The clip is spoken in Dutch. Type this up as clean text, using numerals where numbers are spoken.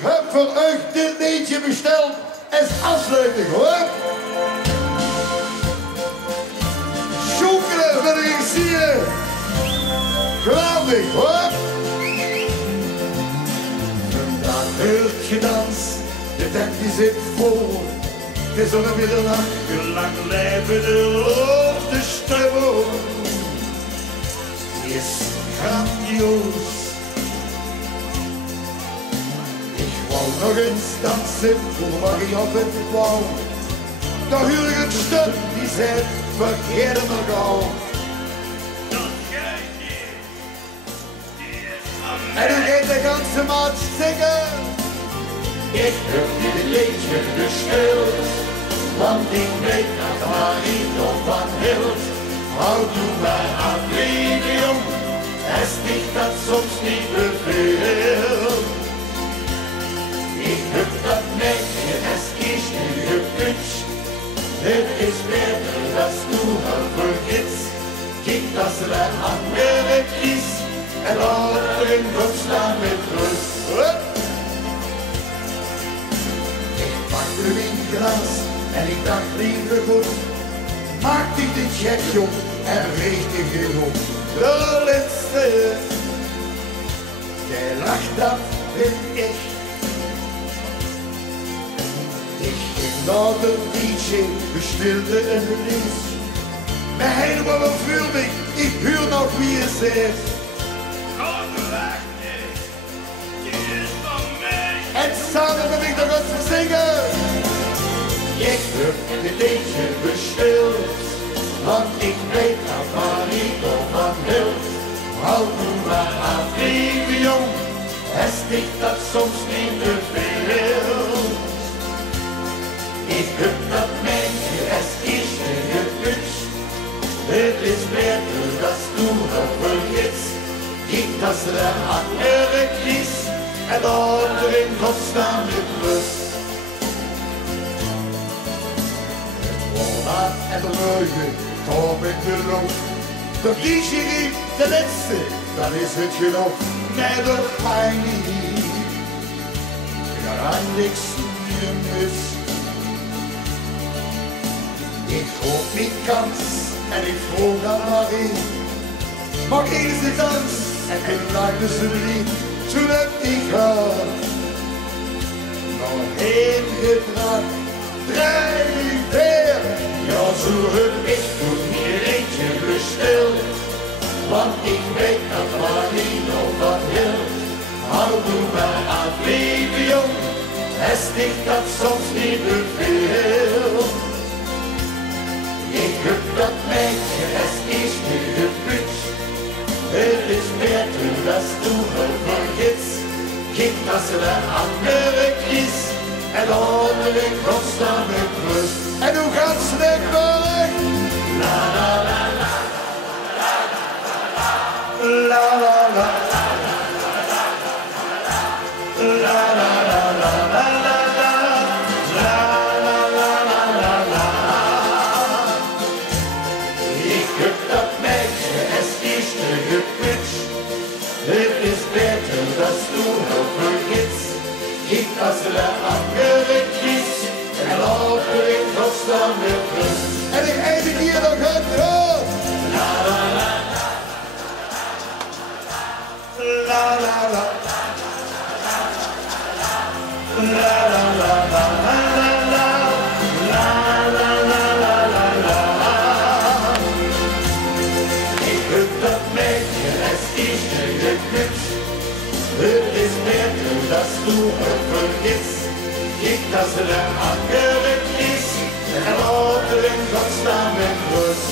heb voor u dit liedje besteld als afsluiting, hoor. Zoekeren wil ik zien. Geweldig, hoor. Vandaag heurt je dans, de tent die zit vol. Het is al middernacht, lang leven de hoofden stemmen. Die is grandioos. Ik wou nog eens dansen, toen mag ik op het wou. Dan huur ik een stuk, die zei, vergeet het nog al. En dan gaat de ganze maat zingen. Ik heb dit liedje besteld, want ik weet dat waar ik nog van hield. Houd doe mij aan leven, jong, es dich dat soms niet beveelt. Ik heb dat meisje, es is nu geputst. Het is beter dat du haar vergist. Kijk dat ze er andere kiest. En later in godsnaam met rust. Ik pakte mijn glas en ik dacht lieve goed. Maak die de check jong en richting je op. De laatste, jij lacht dat vind ik. Ik ging naar de DJ, bestelde een release. Mijn helemaal een vuurweg, ik huur nog wie je zegt. En samen ben ik nog eens zingen. Ik heb dit liedje besteld, want ik weet dat waar ik nog van hield. Houd nu maar aan leven, jong, es dich dat soms niet te veel. Ik heb dat meisje, es is nu geputst. Het is beter dat du haar vergist. Kijk dat ze er andere kiest. En later in godsnaam met rust. Het wordt en de reugen, kom ik de loop. De DJ riep de laatste, dan is het genoeg. Nee, dat ga ik niet. Er aan niks meer mis. Ik hoop niet kans en ik vroeg aan Marie. Mag eens de dans en ik laat ze niet. Toen heb ik haar nog één gedrag, 3, 4. Ja, zo heb ik toen hier eentje besteld. Want ik weet dat waar ik nog wat wil. Hou doe maar aan leven, jong, es dich dat soms niet beveelt. Ik heb dat meisje, es is nu geputst. Het is beter dat du haar vergist. Kijk dat ze de andere kiest. En later in godsnaam met rust. En hoe gaat ze weg? La la la la la la la la la la la la. Het is beter dat du haar vergist. Kijk dat ze de andere kiest. En later in godsnaam met rust. En ik eindig hier nog het hoor. La la la la la la la la la la la. Ik heb dat meisje, es is nu geputst. Het is beter dat du haar vergist. Kijk dat ze de andere kiest. En later in godsnaam met rust.